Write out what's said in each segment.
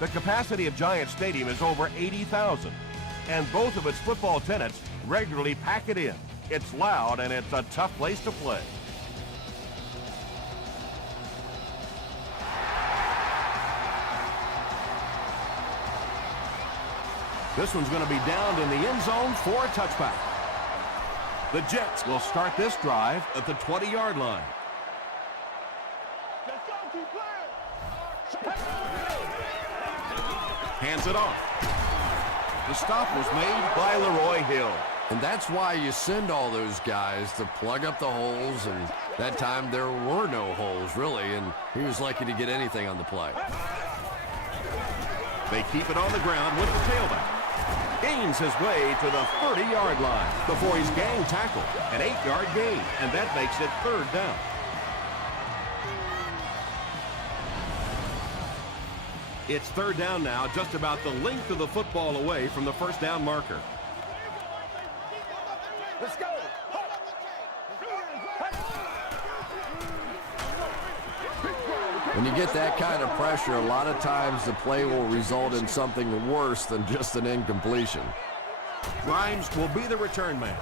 The capacity of Giant Stadium is over 80,000, and both of its football tenants regularly pack it in. It's loud, and it's a tough place to play. This one's going to be downed in the end zone for a touchback. The Jets will start this drive at the 20-yard line. Hands it off. The stop was made by Leroy Hill. And that's why you send all those guys to plug up the holes, and that time there were no holes, really, and he was lucky to get anything on the play. They keep it on the ground with the tailback. Gains his way to the 30-yard line before he's gang tackled. An 8-yard gain, and that makes it third down. It's third down now, just about the length of the football away from the first down marker. Let's go. When you get that kind of pressure, a lot of times the play will result in something worse than just an incompletion. Grimes will be the return man.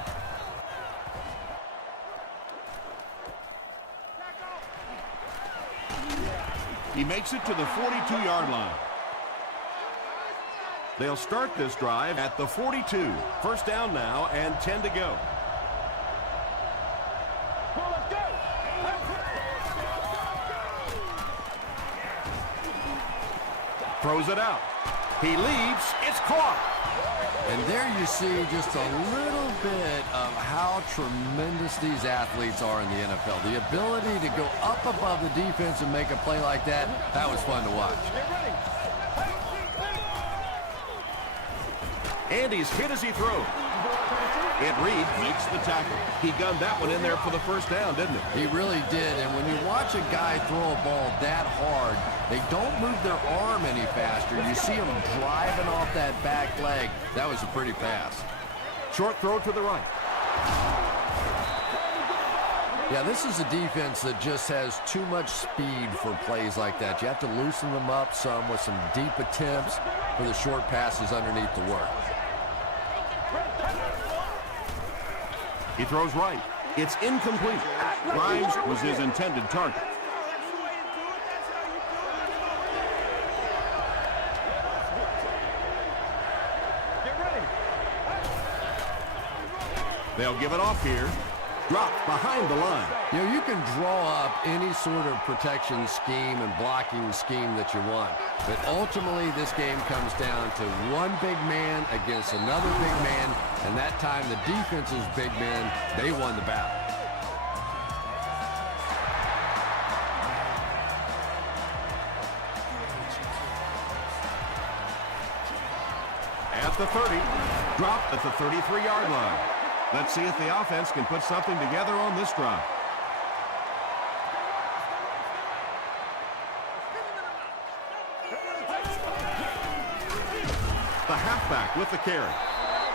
He makes it to the 42-yard line. They'll start this drive at the 42. First down now and 10 to go. Throws it out. He leaps. It's caught. And there you see just a little bit of how tremendous these athletes are in the NFL. The ability to go up above the defense and make a play like that, that was fun to watch. And he's hit as he throws. Ed Reed makes the tackle. He gunned that one in there for the first down, didn't he? He really did. And when you watch a guy throw a ball that hard, they don't move their arm any faster. You see them driving off that back leg. That was a pretty pass. Short throw to the right. Yeah, this is a defense that just has too much speed for plays like that. You have to loosen them up some with some deep attempts for the short passes underneath the work. He throws right. It's incomplete. Grimes was his intended target. They'll give it off here. Dropped behind the line. You know, you can draw up any sort of protection scheme and blocking scheme that you want. But ultimately, this game comes down to one big man against another big man. And that time, the defense's big men, they won the battle. At the 30. Dropped at the 33-yard line. Let's see if the offense can put something together on this drive. The halfback with the carry.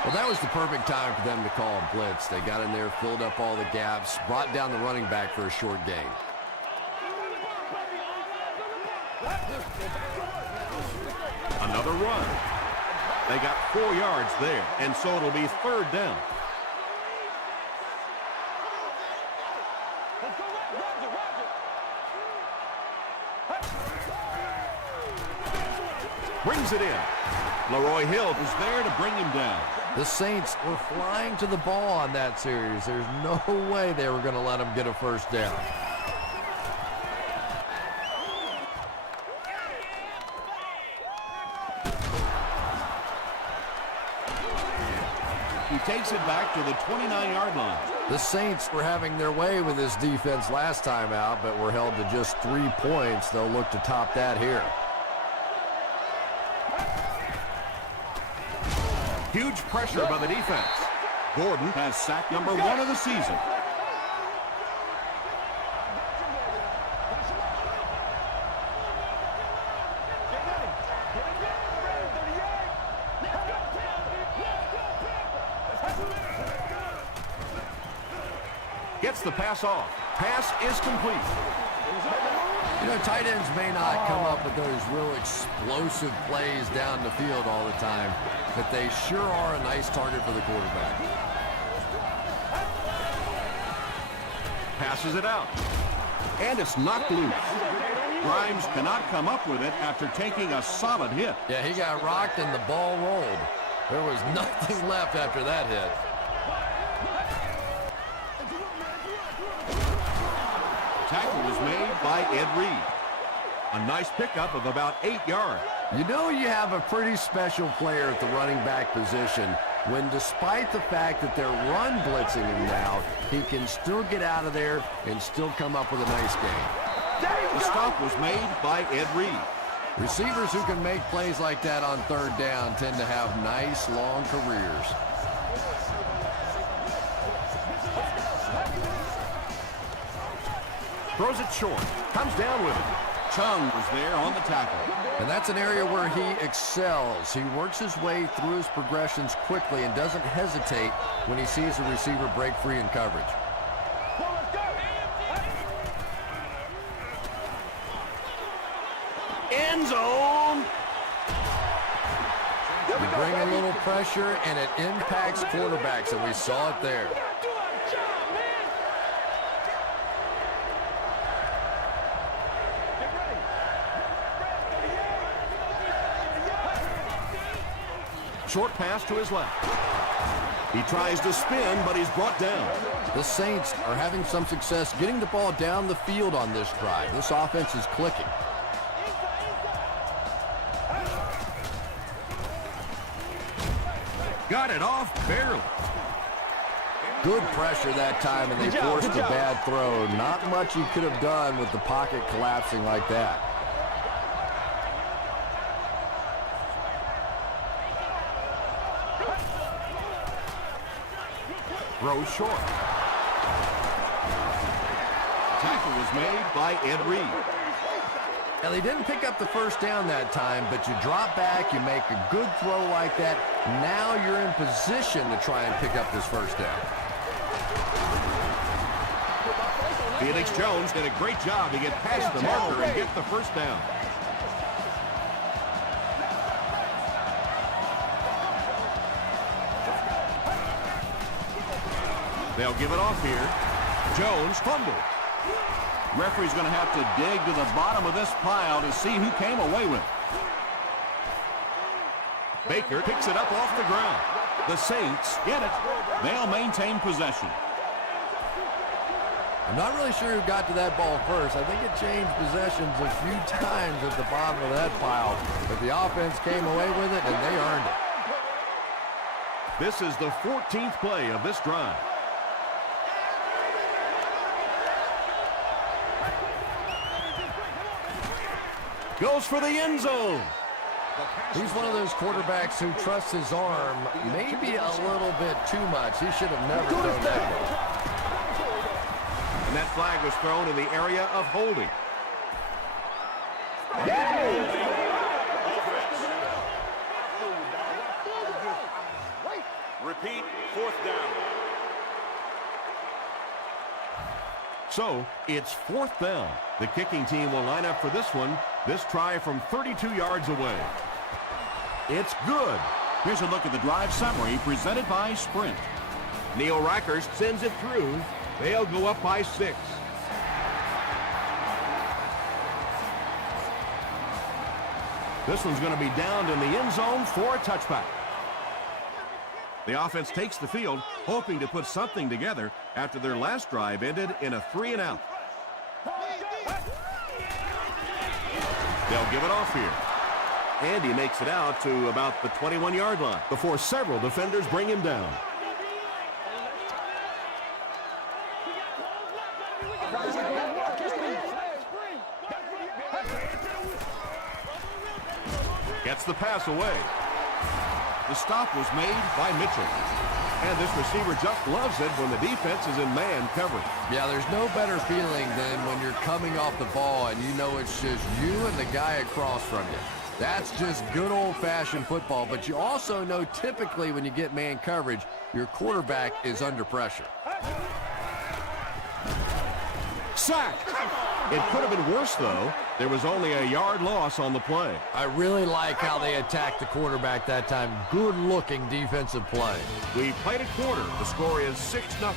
Well, that was the perfect time for them to call a blitz. They got in there, filled up all the gaps, brought down the running back for a short gain. Another run. They got 4 yards there, and so it'll be third down. Brings it in. Leroy Hill was there to bring him down. The Saints were flying to the ball on that series. There's no way they were going to let them get a first down. He takes it back to the 29-yard line. The Saints were having their way with this defense last time out, but were held to just 3 points. They'll look to top that here. Huge pressure by the defense. Gordon has sack number 1 of the season. Gets the pass off. Pass is complete. You know, tight ends may not come up with those real explosive plays down the field all the time, but they sure are a nice target for the quarterback. Passes it out. And it's knocked loose. Grimes cannot come up with it after taking a solid hit. Yeah, he got rocked and the ball rolled. There was nothing left after that hit. Tackle was made by Ed Reed. A nice pickup of about 8 yards. You know you have a pretty special player at the running back position when, despite the fact that they're run blitzing him now, he can still get out of there and still come up with a nice game. The stop was made by Ed Reed. Receivers who can make plays like that on third down tend to have nice, long careers. Throws it short. Comes down with it. Chung was there on the tackle. And that's an area where he excels. He works his way through his progressions quickly and doesn't hesitate when he sees a receiver break free in coverage. End zone. You bring a little pressure, and it impacts quarterbacks, and we saw it there. Short pass to his left. He tries to spin, but he's brought down. The Saints are having some success getting the ball down the field on this drive. This offense is clicking. Got it off barely. Good pressure that time, and they forced a bad throw. Not much he could have done with the pocket collapsing like that. Throw short. Tackle was made by Ed Reed. Now, they didn't pick up the first down that time, but you drop back, you make a good throw like that. Now you're in position to try and pick up this first down. Felix Jones did a great job to get past the marker and get the first down. They'll give it off here. Jones fumbled. Referee's going to have to dig to the bottom of this pile to see who came away with it. Baker picks it up off the ground. The Saints get it. They'll maintain possession. I'm not really sure who got to that ball first. I think it changed possessions a few times at the bottom of that pile. But the offense came away with it, and they earned it. This is the 14th play of this drive. Goes for the end zone. He's one of those quarterbacks who trusts his arm maybe a little bit too much. He should have never thrown that ball. And that flag was thrown in the area of holding. Repeat, fourth down. So, it's fourth down. The kicking team will line up for this one. This try from 32 yards away. It's good. Here's a look at the drive summary presented by Sprint. Neil Rackers sends it through. They'll go up by 6. This one's going to be downed in the end zone for a touchback. The offense takes the field, hoping to put something together after their last drive ended in a 3-and-out. They'll give it off here. And he makes it out to about the 21-yard line before several defenders bring him down. Gets the pass away. The stop was made by Mitchell. And this receiver just loves it when the defense is in man coverage. Yeah, there's no better feeling than when you're coming off the ball and you know it's just you and the guy across from you. That's just good old-fashioned football, but you also know typically when you get man coverage, your quarterback is under pressure. Sack! It could have been worse, though. There was only a yard loss on the play. I really like how they attacked the quarterback that time. Good-looking defensive play. We played a quarter. The score is 6-0.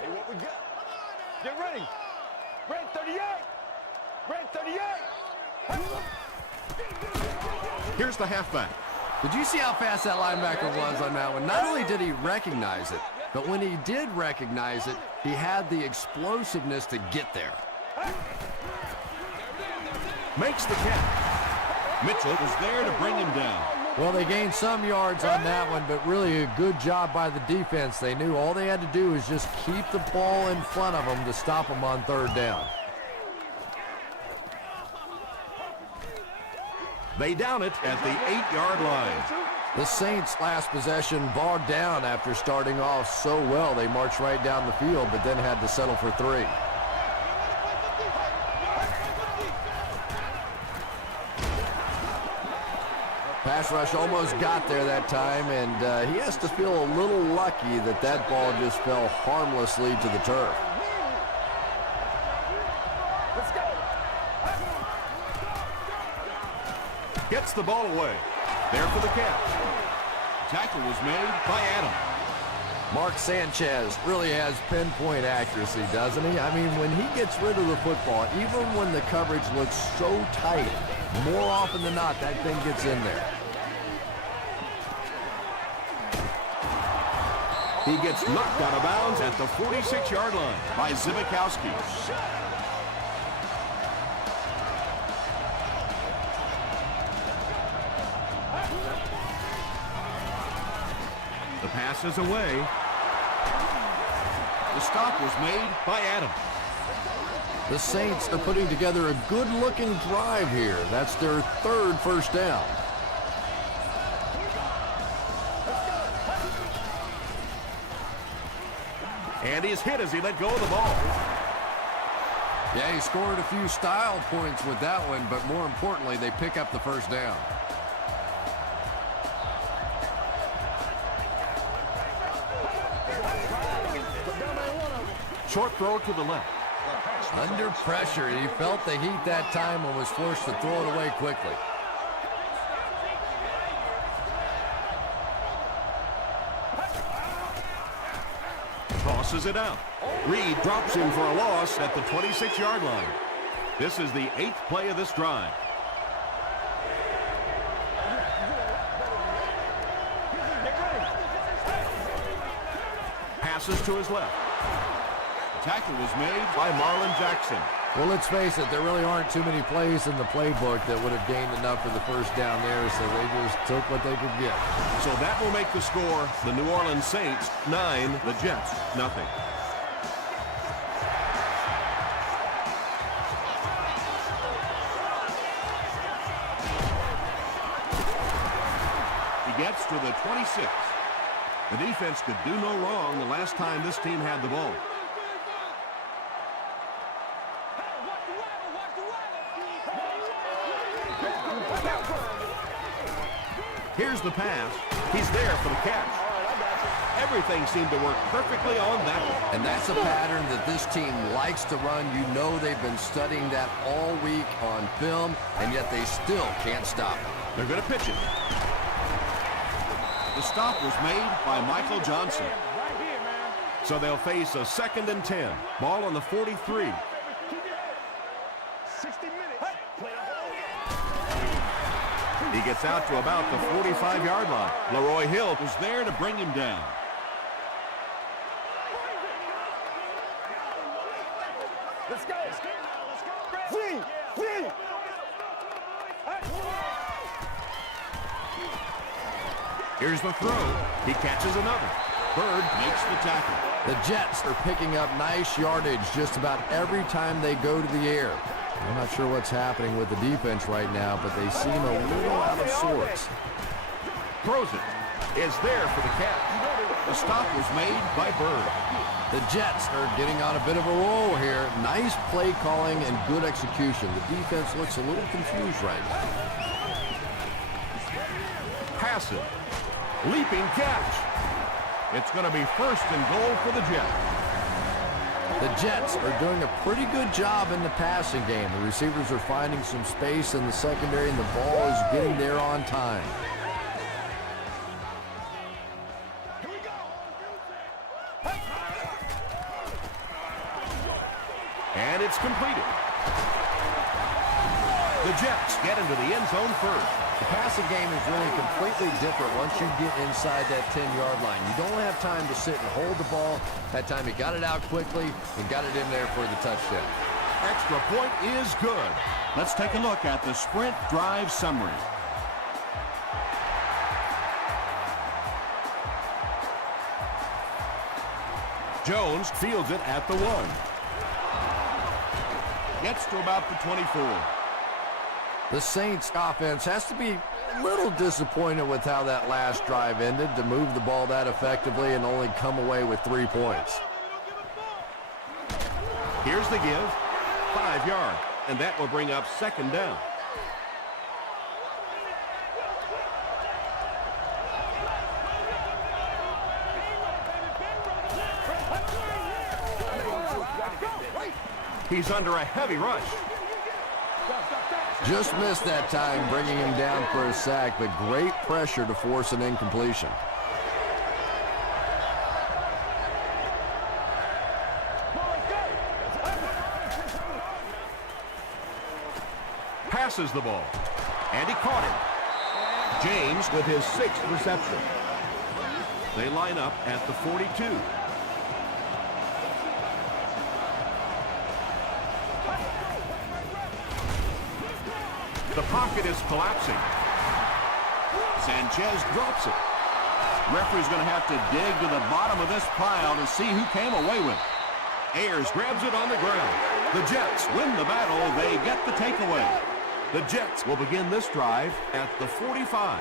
Hey, what we got? Get ready. Red 38. Red 38. Here's the halfback. Did you see how fast that linebacker was on that one? Not only did he recognize it, but when he did recognize it, he had the explosiveness to get there. Makes the catch. Mitchell was there to bring him down. Well, they gained some yards on that one, but really a good job by the defense. They knew all they had to do was just keep the ball in front of them to stop them on third down. They down it at the 8-yard line. The Saints' last possession bogged down after starting off so well. They marched right down the field, but then had to settle for 3. Pass rush almost got there that time, and he has to feel a little lucky that that ball just fell harmlessly to the turf. Gets the ball away. There for the catch. Tackle was made by Adam. Mark Sanchez really has pinpoint accuracy, doesn't he? I mean, when he gets rid of the football, even when the coverage looks so tight, more often than not, that thing gets in there. He gets knocked out of bounds at the 46-yard line by Zibikowski. The pass is away. The stop was made by Adam. The Saints are putting together a good-looking drive here. That's their 3rd first down. And he's hit as he let go of the ball. Yeah, he scored a few style points with that one, but more importantly, they pick up the first down. Short throw to the left. Under pressure, he felt the heat that time and was forced to throw it away quickly. Tosses it out. Reed drops him for a loss at the 26-yard line. This is the 8th play of this drive. Passes to his left. The tackle was made by Marlon Jackson. Well, let's face it, there really aren't too many plays in the playbook that would have gained enough for the first down there, so they just took what they could get. So that will make the score the New Orleans Saints 9, the Jets nothing. He gets to the 26. The defense could do no wrong the last time this team had the ball. Here's the pass. He's there for the catch. Everything seemed to work perfectly on that one. And that's a pattern that this team likes to run. You know they've been studying that all week on film, and yet they still can't stop it. They're going to pitch it. The stop was made by Michael Johnson. So they'll face a 2nd and 10. Ball on the 43. He gets out to about the 45-yard line. Leroy Hill was there to bring him down. Let's go. Free. Here's the throw. He catches another. Bird makes the tackle. The Jets are picking up nice yardage just about every time they go to the air. I'm not sure what's happening with the defense right now, but they seem a little out of sorts. Throws it. Is there for the catch. The stop was made by Bird. The Jets are getting on a bit of a roll here. Nice play calling and good execution. The defense looks a little confused right now. Pass it. Leaping catch. It's going to be first and goal for the Jets. The Jets are doing a pretty good job in the passing game. The receivers are finding some space in the secondary, and the ball is getting there on time. And it's completed. The Jets get into the end zone first. The passing game is really completely different once you get inside that 10-yard line. You don't have time to sit and hold the ball. That time he got it out quickly and got it in there for the touchdown. Extra point is good. Let's take a look at the sprint drive summary. Jones fields it at the 1. Gets to about the 24. The Saints offense has to be a little disappointed with how that last drive ended, to move the ball that effectively and only come away with 3 points. Here's the give. 5 yards. And that will bring up second down. He's under a heavy rush. Just missed that time, bringing him down for a sack, but great pressure to force an incompletion. Passes the ball. And he caught it. James with his 6th reception. They line up at the 42. The pocket is collapsing. Sanchez drops it. Referee's going to have to dig to the bottom of this pile to see who came away with it. Ayers grabs it on the ground. The Jets win the battle. They get the takeaway. The Jets will begin this drive at the 45.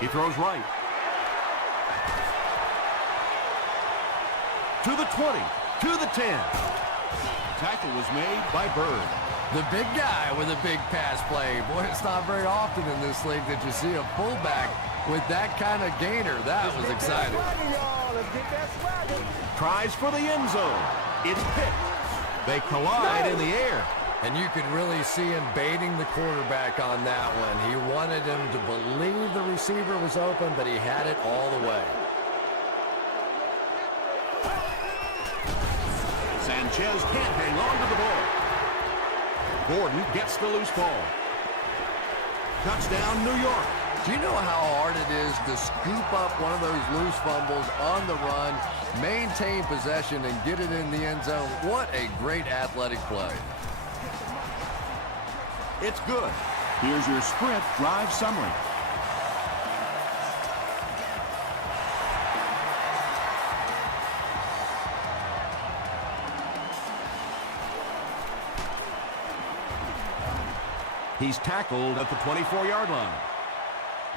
He throws right. To the 20, to the 10. Tackle was made by Bird. The big guy with a big pass play. Boy, it's not very often in this league that you see a fullback with that kind of gainer. That was exciting. Tries for the end zone. It's picked. They collide in the air. And you could really see him baiting the quarterback on that one. He wanted him to believe the receiver was open, but he had it all the way. Sanchez can't hang on to the ball. Gordon gets the loose ball. Touchdown, New York. Do you know how hard it is to scoop up one of those loose fumbles on the run, maintain possession, and get it in the end zone? What a great athletic play. It's good. Here's your sprint drive summary. He's tackled at the 24-yard line.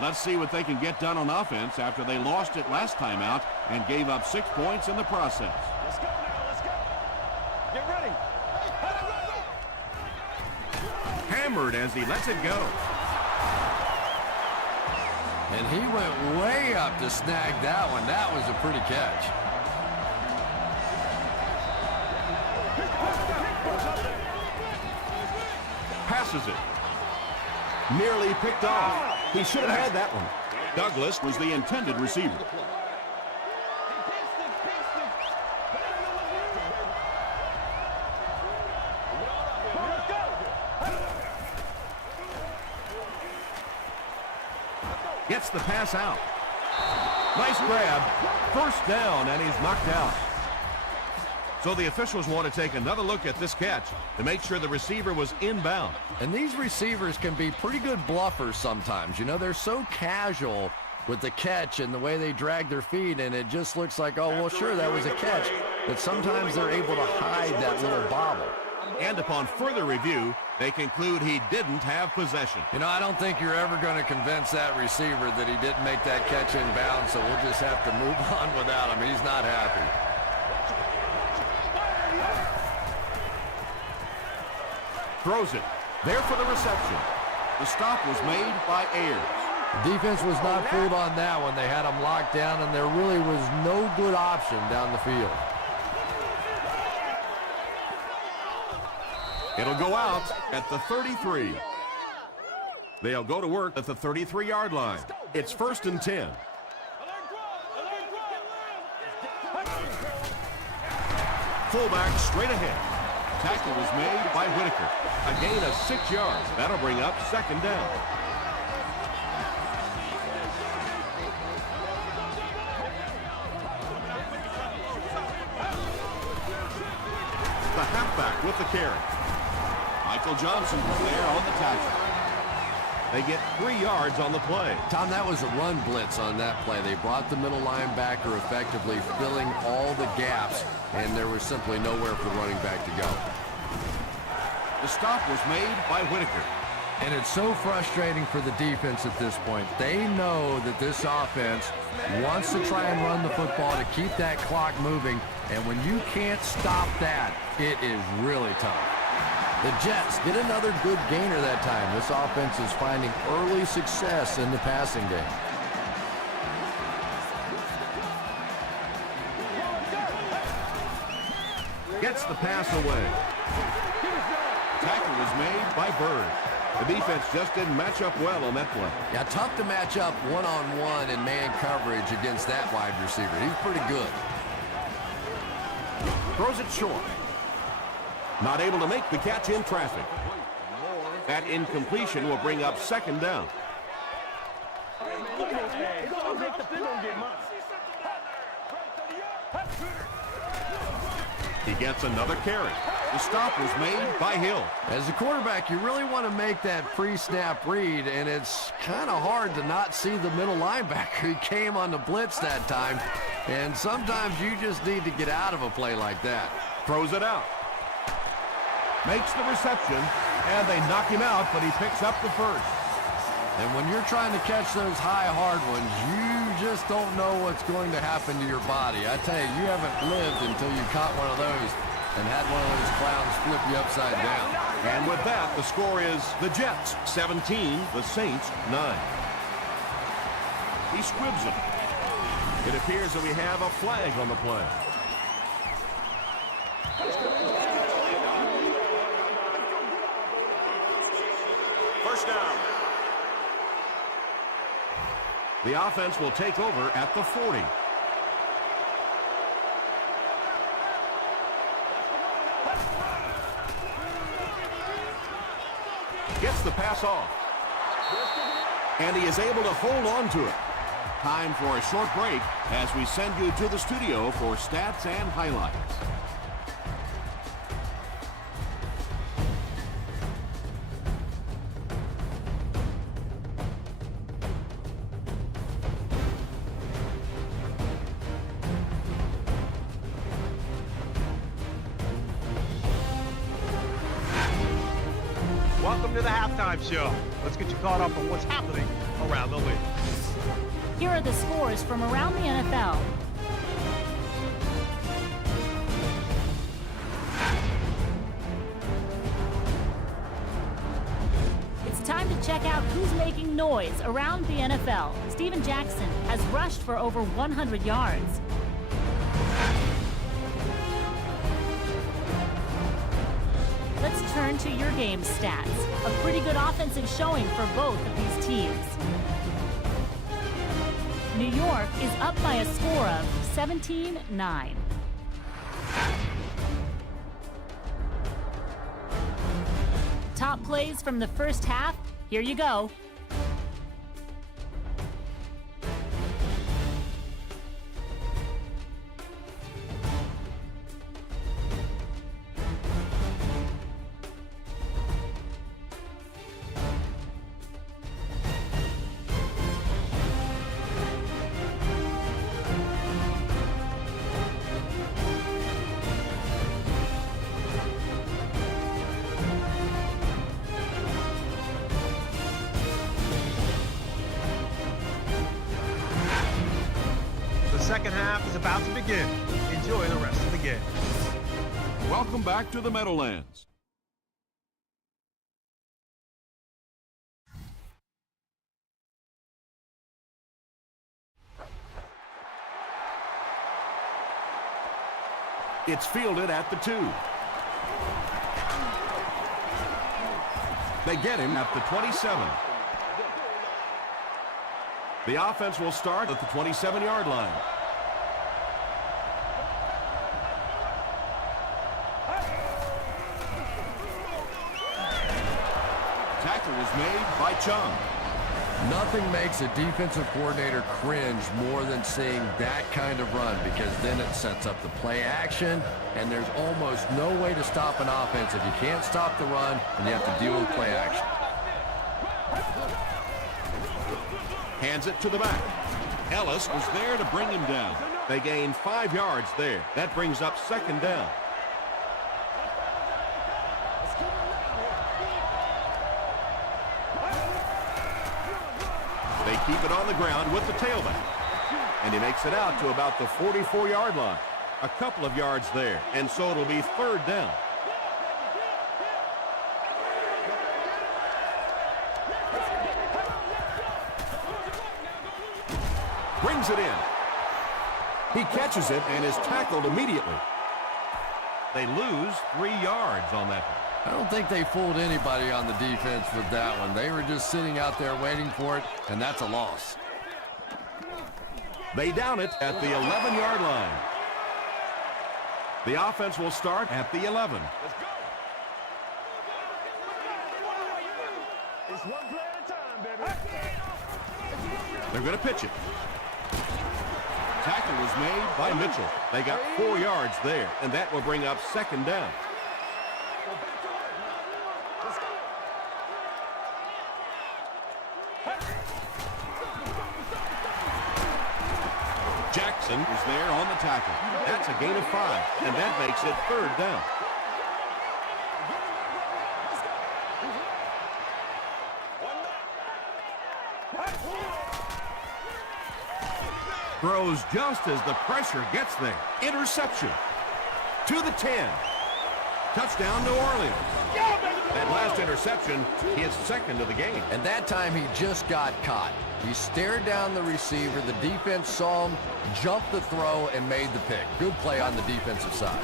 Let's see what they can get done on offense after they lost it last time out and gave up 6 points in the process. Let's go now, let's go. Get ready. Hammered as he lets it go. And he went way up to snag that one. That was a pretty catch. Passes it. Nearly picked off. He should have had that one. Douglas was the intended receiver. Gets the pass out. Nice grab. First down, and he's knocked out. So the officials want to take another look at this catch to make sure the receiver was inbound. And these receivers can be pretty good bluffers sometimes. You know, they're so casual with the catch and the way they drag their feet, and it just looks like, oh, well, sure, that was a catch. But sometimes they're able to hide that little bobble. And upon further review, they conclude he didn't have possession. You know, I don't think you're ever going to convince that receiver that he didn't make that catch inbound, so we'll just have to move on without him. He's not happy. Throws it. There for the reception. The stop was made by Ayers. Defense was not fooled on that one. They had him locked down, and there really was no good option down the field. It'll go out at the 33. They'll go to work at the 33-yard line. It's 1st and 10. Fullback straight ahead. Tackle was made by Whitaker. A gain of 6 yards. That'll bring up 2nd down. The halfback with the carry. Michael Johnson was there on the tackle. They get 3 yards on the play. Tom, that was a run blitz on that play. They brought the middle linebacker effectively filling all the gaps, and there was simply nowhere for the running back to go. The stop was made by Whitaker. And it's so frustrating for the defense at this point. They know that this offense wants to try and run the football to keep that clock moving, and when you can't stop that, it is really tough. The Jets get another good gainer that time. This offense is finding early success in the passing game. Gets the pass away. Tackle was made by Bird. The defense just didn't match up well on that play. Yeah, tough to match up one-on-one in man coverage against that wide receiver. He's pretty good. Throws it short. Not able to make the catch in traffic. That incompletion will bring up 2nd down. He gets another carry. The stop was made by Hill. As a quarterback, you really want to make that pre-snap read, and it's kind of hard to not see the middle linebacker. He came on the blitz that time, and sometimes you just need to get out of a play like that. Throws it out. Makes the reception, and they knock him out, but he picks up the first. And when you're trying to catch those high, hard ones, you just don't know what's going to happen to your body. I tell you, you haven't lived until you caught one of those and had one of those clowns flip you upside down. And with that, the score is the Jets 17, the Saints 9. He squibs it. It appears that we have a flag on the play. First down. The offense will take over at the 40. Gets the pass off. And he is able to hold on to it. Time for a short break as we send you to the studio for stats and highlights. Welcome to the halftime show. Let's get you caught up on what's happening around the league. Here are the scores from around the NFL. It's time to check out who's making noise around the NFL. Steven Jackson has rushed for over 100 yards. Let's turn to your game stats. A pretty good offensive showing for both of these teams. New York is up by a score of 17-9. Top plays from the first half. Here you go. The second half is about to begin. Enjoy the rest of the game. Welcome back to the Meadowlands. It's fielded at the 2. They get him at the 27. The offense will start at the 27-yard line. Tackle was made by Chung. Nothing makes a defensive coordinator cringe more than seeing that kind of run, because then it sets up the play action, and there's almost no way to stop an offense if you can't stop the run and you have to deal with play action. Hands it to the back. Ellis was there to bring him down. They gain 5 yards there. That brings up 2nd down. They keep it on the ground with the tailback. And he makes it out to about the 44-yard line. A couple of yards there, and so it'll be 3rd down. Brings it in. He catches it and is tackled immediately. They lose 3 yards on that one. I don't think they fooled anybody on the defense with that one. They were just sitting out there waiting for it, and that's a loss. They down it at the 11-yard line. The offense will start at the 11. Let's go. It's one play at a time, baby. They're going to pitch it. Tackle was made by Mitchell. They got 4 yards there, and that will bring up 2nd down. Jackson is there on the tackle. That's a gain of 5, and that makes it 3rd down. Throws just as the pressure gets there. Interception. To the 10. Touchdown, New Orleans. That last interception, his 2nd of the game. And that time he just got caught. He stared down the receiver. The defense saw him, jumped the throw, and made the pick. Good play on the defensive side.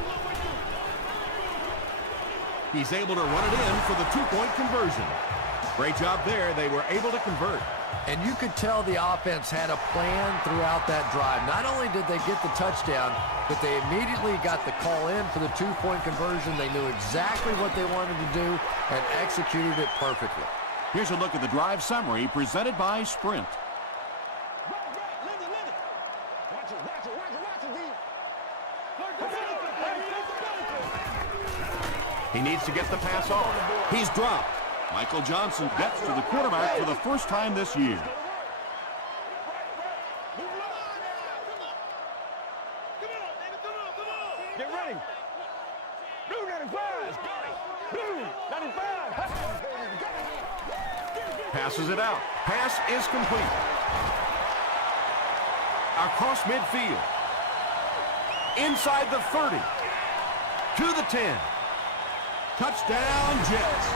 He's able to run it in for the 2-point conversion. Great job there. They were able to convert. And you could tell the offense had a plan throughout that drive. Not only did they get the touchdown, but they immediately got the call in for the 2-point conversion. They knew exactly what they wanted to do and executed it perfectly. Here's a look at the drive summary presented by Sprint. He needs to get the pass off. He's dropped. Michael Johnson gets to the quarterback for the first time this year. Get ready. Blue 95. Blue 95. Passes it out. Pass is complete. Across midfield. Inside the 30. To the 10. Touchdown, Jets.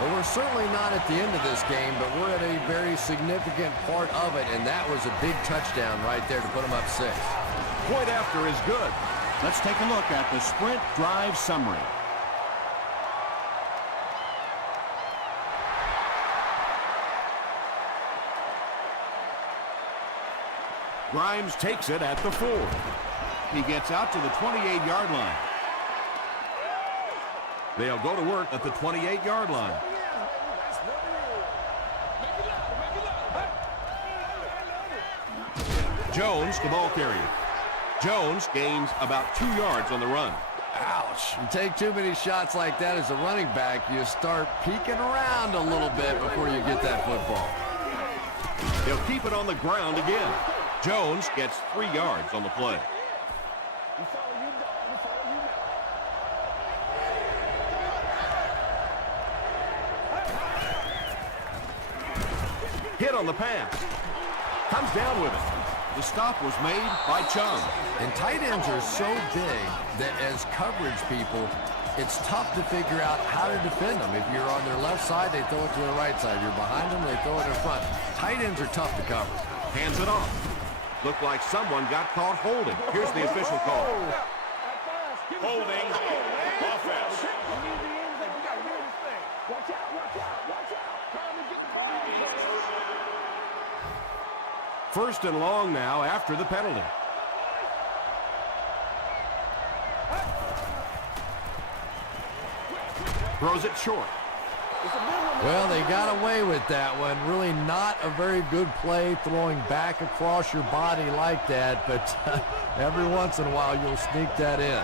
Well, we're certainly not at the end of this game, but we're at a very significant part of it, and that was a big touchdown right there to put them up 6. Point after is good. Let's take a look at the Sprint drive summary. Grimes takes it at the 4. He gets out to the 28-yard line. They'll go to work at the 28-yard line. Jones, the ball carrier. Jones gains about 2 yards on the run. Ouch. You take too many shots like that as a running back, you start peeking around a little bit before you get that football. They'll keep it on the ground again. Jones gets 3 yards on the play. Hit on the pass. Comes down with it. The stop was made by Chung. And tight ends are so big that as coverage people, it's tough to figure out how to defend them. If you're on their left side, they throw it to the right side. You're behind them, they throw it in front. Tight ends are tough to cover. Hands it off. Looked like someone got caught holding. Here's the official call. holding offense. Watch out, watch out, watch out. Time to get the ball. First and long now after the penalty. Throws it short. Well, they got away with that one. Really not a very good play throwing back across your body like that, but every once in a while you'll sneak that in.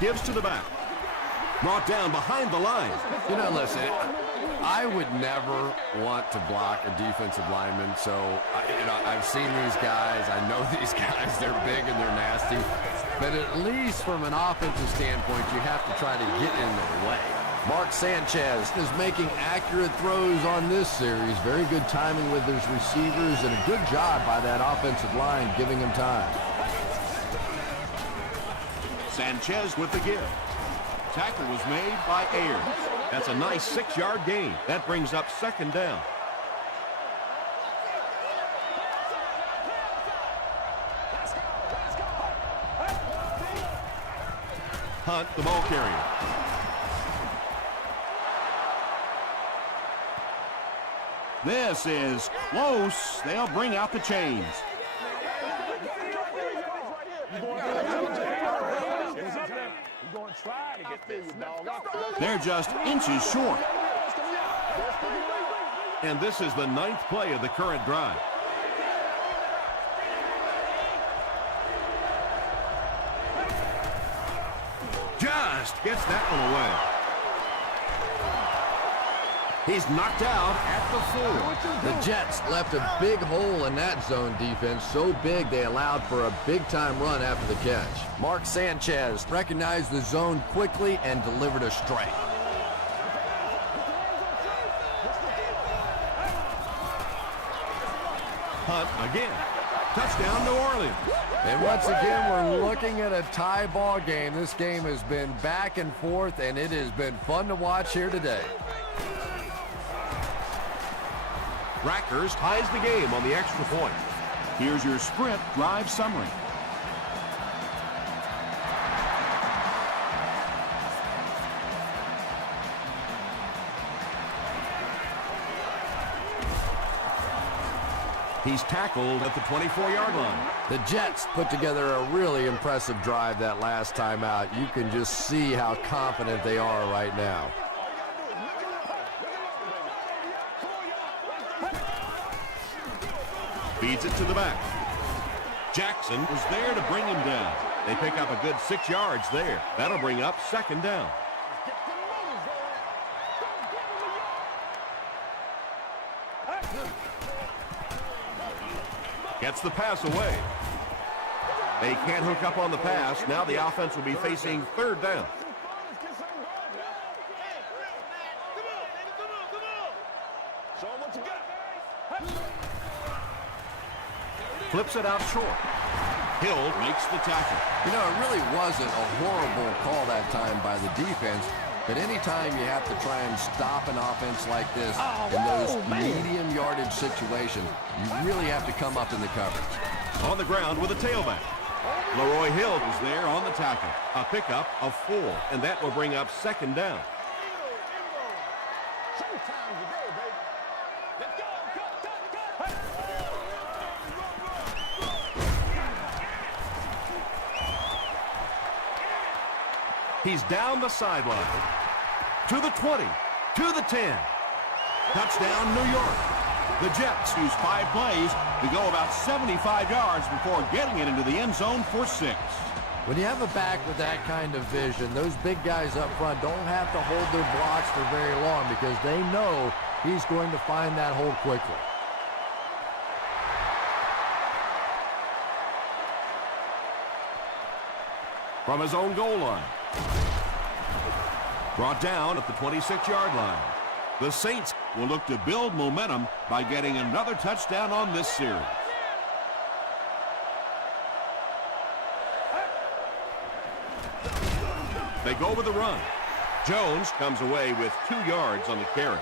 Gives to the back. Brought down behind the line. You know, listen, I would never want to block a defensive lineman, so, I've seen these guys. I know these guys. They're big and they're nasty. But at least from an offensive standpoint, you have to try to get in their way. Mark Sanchez is making accurate throws on this series. Very good timing with his receivers and a good job by that offensive line giving him time. Sanchez with the give. Tackle was made by Ayers. That's a nice 6-yard gain. That brings up second down. Hunt, the ball carrier. This is close. They'll bring out the chains. They're just inches short. And this is the 9th play of the current drive. Just gets that one away. He's knocked out at the 4. The Jets left a big hole in that zone defense, so big they allowed for a big-time run after the catch. Mark Sanchez recognized the zone quickly and delivered a strike. Hunt again. Touchdown, New Orleans. And once again, we're looking at a tie ball game. This game has been back and forth, and it has been fun to watch here today. Rackers ties the game on the extra point. Here's your sprint drive summary. He's tackled at the 24-yard line. The Jets put together a really impressive drive that last time out. You can just see how confident they are right now. Feeds it to the back. Jackson was there to bring him down. They pick up a good 6 yards there. That'll bring up second down. Gets the pass away. They can't hook up on the pass. Now the offense will be facing third down. Flips it out short. Hill makes the tackle. You know, it really wasn't a horrible call that time by the defense, but anytime you have to try and stop an offense like this in those medium yardage situations, you really have to come up in the coverage. On the ground with a tailback. Leroy Hill was there on the tackle. A pickup of 4, and that will bring up second down. He's down the sideline. To the 20. To the 10. Touchdown, New York. The Jets use 5 plays to go about 75 yards before getting it into the end zone for 6. When you have a back with that kind of vision, those big guys up front don't have to hold their blocks for very long because they know he's going to find that hole quickly. From his own goal line. Brought down at the 26-yard line. The Saints will look to build momentum by getting another touchdown on this series. They go with the run. Jones comes away with 2 yards on the carry.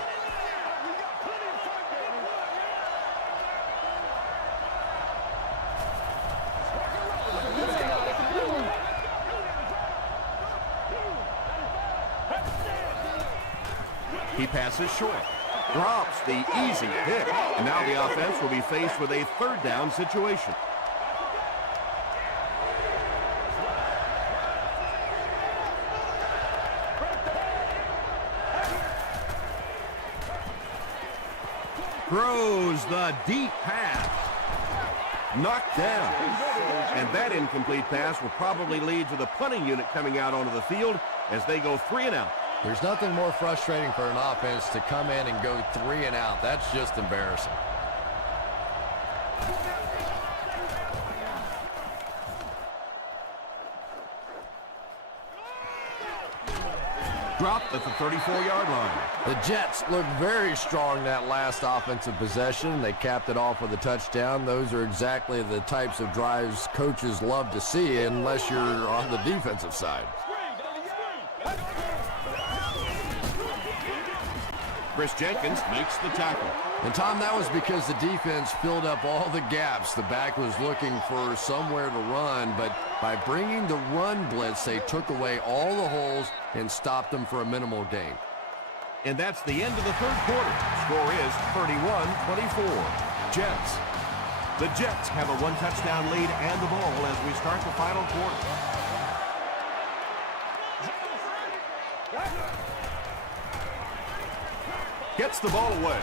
pass is short. Drops the easy pick. And now the offense will be faced with a third down situation. Throws the deep pass. Knocked down. And that incomplete pass will probably lead to the punting unit coming out onto the field as they go 3 and out. There's nothing more frustrating for an offense to come in and go 3 and out. That's just embarrassing. Dropped at the 34-yard line. The Jets looked very strong that last offensive possession. They capped it off with a touchdown. Those are exactly the types of drives coaches love to see unless you're on the defensive side. Chris Jenkins makes the tackle. And, Tom, that was because the defense filled up all the gaps. The back was looking for somewhere to run, but by bringing the run blitz, they took away all the holes and stopped them for a minimal gain. And that's the end of the third quarter. Score is 31-24. Jets. The Jets have a one-touchdown lead and the ball as we start the final quarter. Gets the ball away.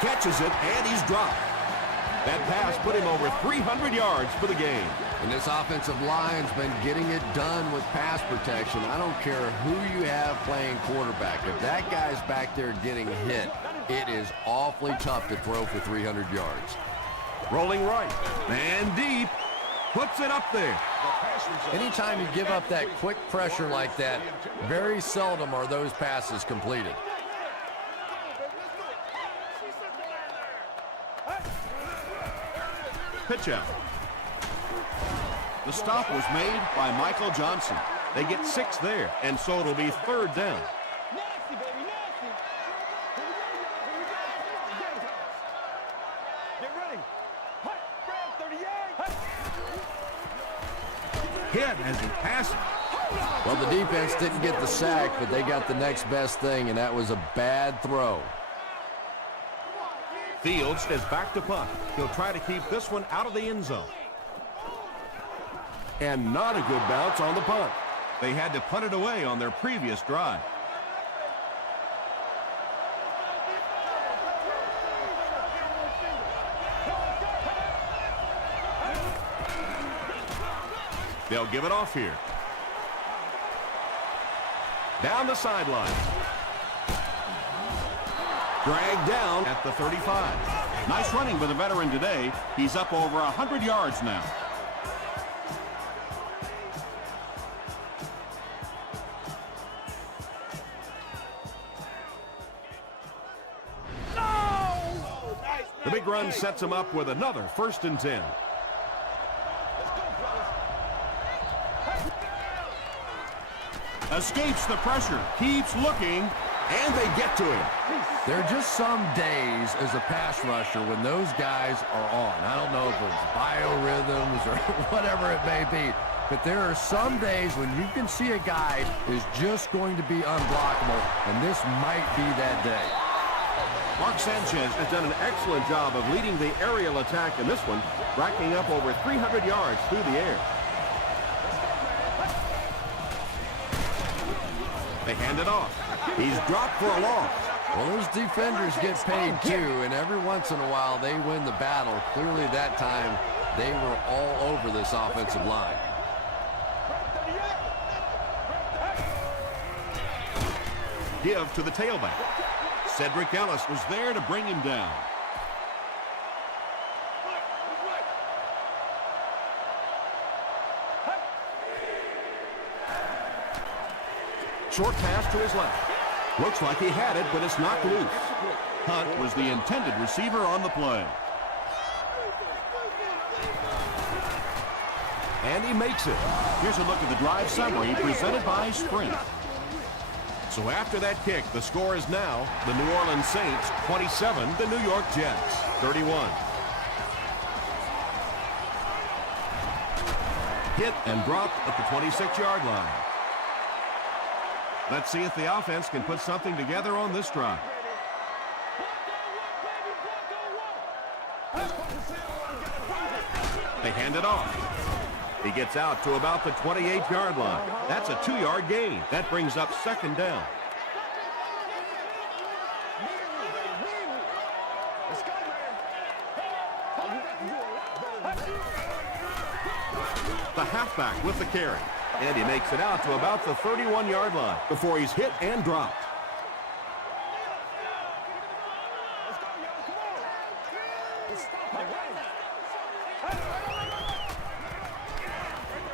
Catches it, and he's dropped. That pass put him over 300 yards for the game. And this offensive line's been getting it done with pass protection. I don't care who you have playing quarterback. If that guy's back there getting hit, it is awfully tough to throw for 300 yards. Rolling right. And deep. Puts it up there. Anytime you give up that quick pressure like that, very seldom are those passes completed. Pitch out. The stop was made by Michael Johnson. They get 6 there, and so it'll be third down. Hit as he passes. Well, the defense didn't get the sack, but they got the next best thing, and that was a bad throw. Fields is back to punt. He'll try to keep this one out of the end zone. And not a good bounce on the punt. They had to punt it away on their previous drive. They'll give it off here. Down the sideline. Dragged down at the 35. Nice running by the veteran today. He's up over 100 yards now. The big run sets him up with another 1st and 10. Escapes the pressure, keeps looking, and they get to him. There are just some days as a pass rusher when those guys are on. I don't know if it's biorhythms or whatever it may be, but there are some days when you can see a guy is just going to be unblockable, and this might be that day. Mark Sanchez has done an excellent job of leading the aerial attack in this one, racking up over 300 yards through the air. They hand it off. He's dropped for a loss. Well, those defenders get paid too, and every once in a while they win the battle. Clearly that time they were all over this offensive line. Give to the tailback. Cedric Ellis was there to bring him down. Short pass to his left. Looks like he had it, but it's knocked loose. Hunt was the intended receiver on the play. And he makes it. Here's a look at the drive summary presented by Sprint. So after that kick, the score is now the New Orleans Saints 27, the New York Jets 31. Hit and dropped at the 26-yard line. Let's see if the offense can put something together on this drive. They hand it off. He gets out to about the 28-yard line. That's a 2-yard gain. That brings up second down. The halfback with the carry. And he makes it out to about the 31-yard line before he's hit and dropped.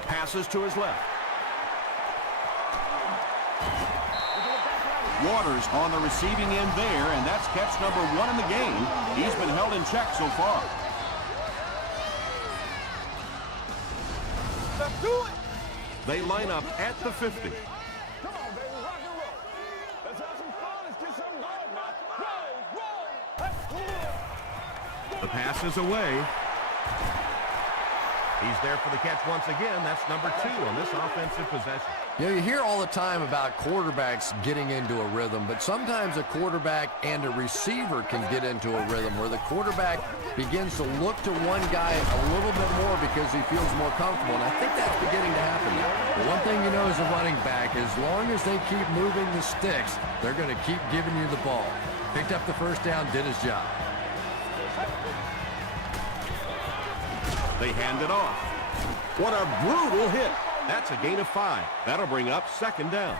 Passes to his left. Waters on the receiving end there, and that's catch number 1 in the game. He's been held in check so far. They line up at the 50. Come on, baby, rock and roll. Let's have some fun. Let's get something going now. Roll. The pass is away. He's there for the catch once again. That's number 2 on this offensive possession. You know, you hear all the time about quarterbacks getting into a rhythm, but sometimes a quarterback and a receiver can get into a rhythm where the quarterback begins to look to one guy a little bit more because he feels more comfortable, and I think that's beginning to happen now. The one thing you know as a running back, as long as they keep moving the sticks, they're going to keep giving you the ball. Picked up the first down, did his job. They hand it off. What a brutal hit. That's a gain of 5. That'll bring up second down.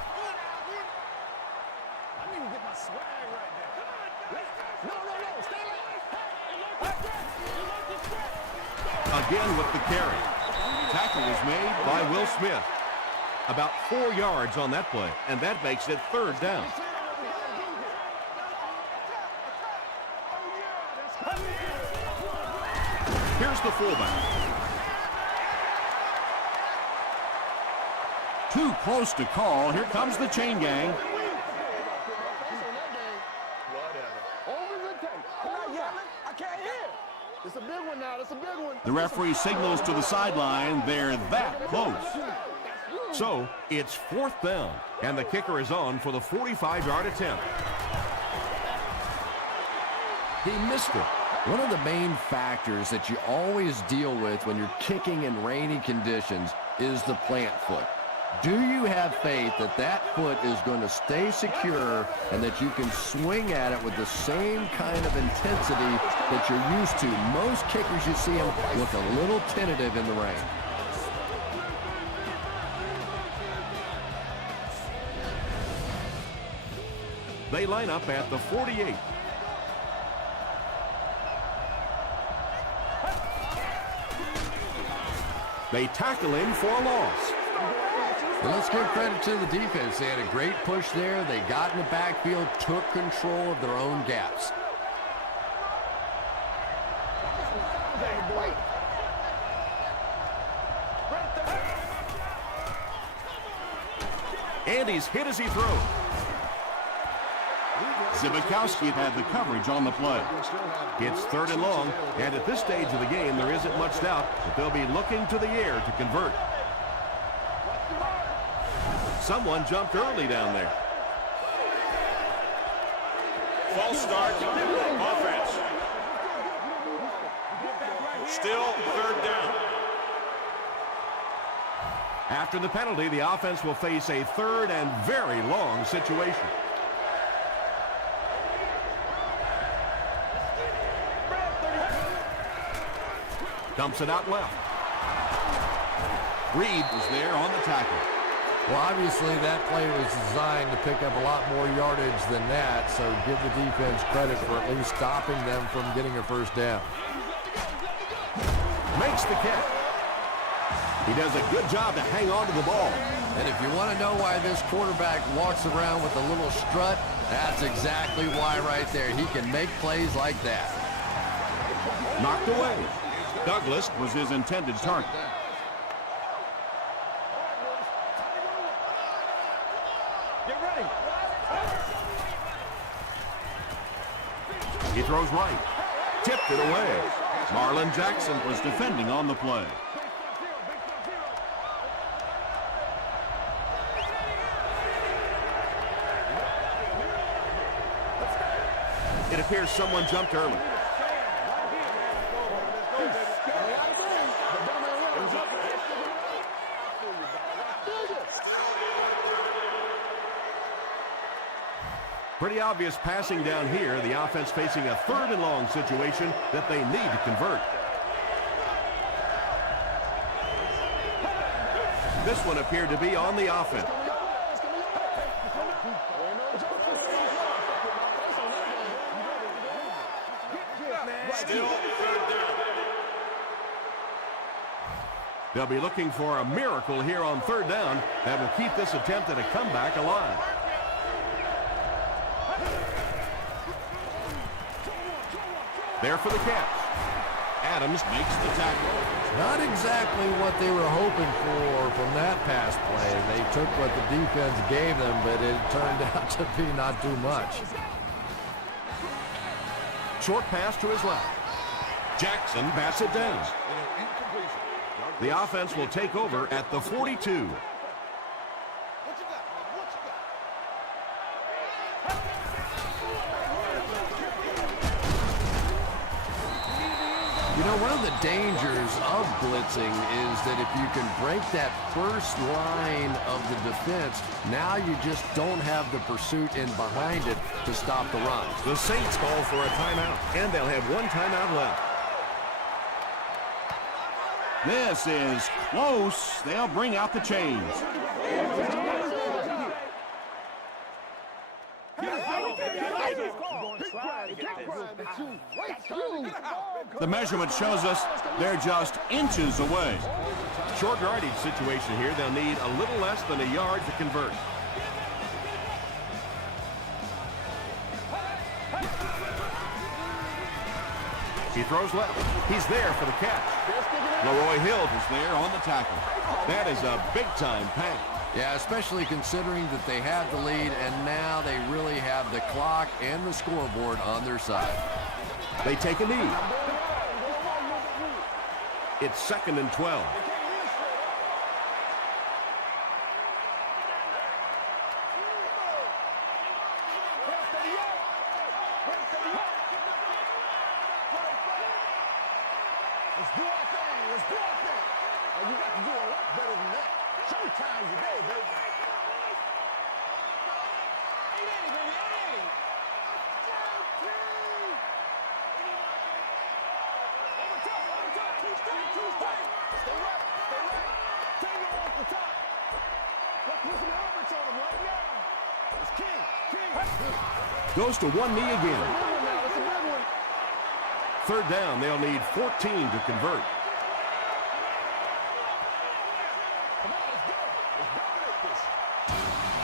I need to get my swag right there. No, stay alive. Again with the carry. Tackle was made by Will Smith. About 4 yards on that play, and that makes it third down. Here's the fullback. Too close to call. Here comes the chain gang. Over the tape. I'm not yelling. I can't hear. It's a big one now. It's a big one. The referee signals to the sideline. They're that close. So it's fourth down, and the kicker is on for the 45-yard attempt. He missed it. One of the main factors that you always deal with when you're kicking in rainy conditions is the plant foot. Do you have faith that that foot is going to stay secure and that you can swing at it with the same kind of intensity that you're used to? Most kickers, you see them look a little tentative in the rain. They line up at the 48. They tackle him for a loss. Well, let's give credit to the defense. They had a great push there. They got in the backfield, took control of their own gaps. And he's hit as he throws. Zibikowski had the coverage on the play. It's third and long, and at this stage of the game, there isn't much doubt that they'll be looking to the air to convert. Someone jumped early down there. False start, offense. Still third down. After the penalty, the offense will face a third and very long situation. Dumps it out left. Reed was there on the tackle. Well, obviously that play was designed to pick up a lot more yardage than that, so give the defense credit for at least stopping them from getting a first down. Makes the catch. He does a good job to hang on to the ball. And if you want to know why this quarterback walks around with a little strut, that's exactly why right there. He can make plays like that. Knocked away. Douglas was his intended target. Get ready. He throws right. Tipped it away. Marlon Jackson was defending on the play. appears someone jumped early. Pretty obvious passing down here. The offense facing a 3rd and long situation that they need to convert. This one appeared to be on the offense. Still 3rd down. They'll be looking for a miracle here on 3rd down that will keep this attempt at a comeback alive. There for the catch. Adams makes the tackle. Not exactly what they were hoping for from that pass play. They took what the defense gave them, but it turned out to be not too much. Short pass to his left. Jackson bats it down. The offense will take over at the 42. You know, one of the dangers of blitzing is that if you can break that first line of the defense, now you just don't have the pursuit in behind it to stop the run. The Saints call for a timeout, and they'll have 1 timeout left. This is close. They'll bring out the chains. The measurement shows us they're just inches away. Short yardage situation here. They'll need a little less than a yard to convert. He throws left. He's there for the catch. Leroy Hill is there on the tackle. That is a big-time pass. Yeah, especially considering that they had the lead, and now they really have the clock and the scoreboard on their side. They take a knee. It's 2nd and 12. Let's do our thing. Let's do our thing. Oh, you got to do a lot better than that. Showtime today, baby. Stay right. Tango off the top. Let's put some helmets on him right now. It's King. Goes to one knee again. It's a big one now. It's a big one. 3rd down, they'll need 14 to convert.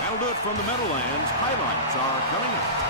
That'll do it from the Meadowlands. Highlights are coming up.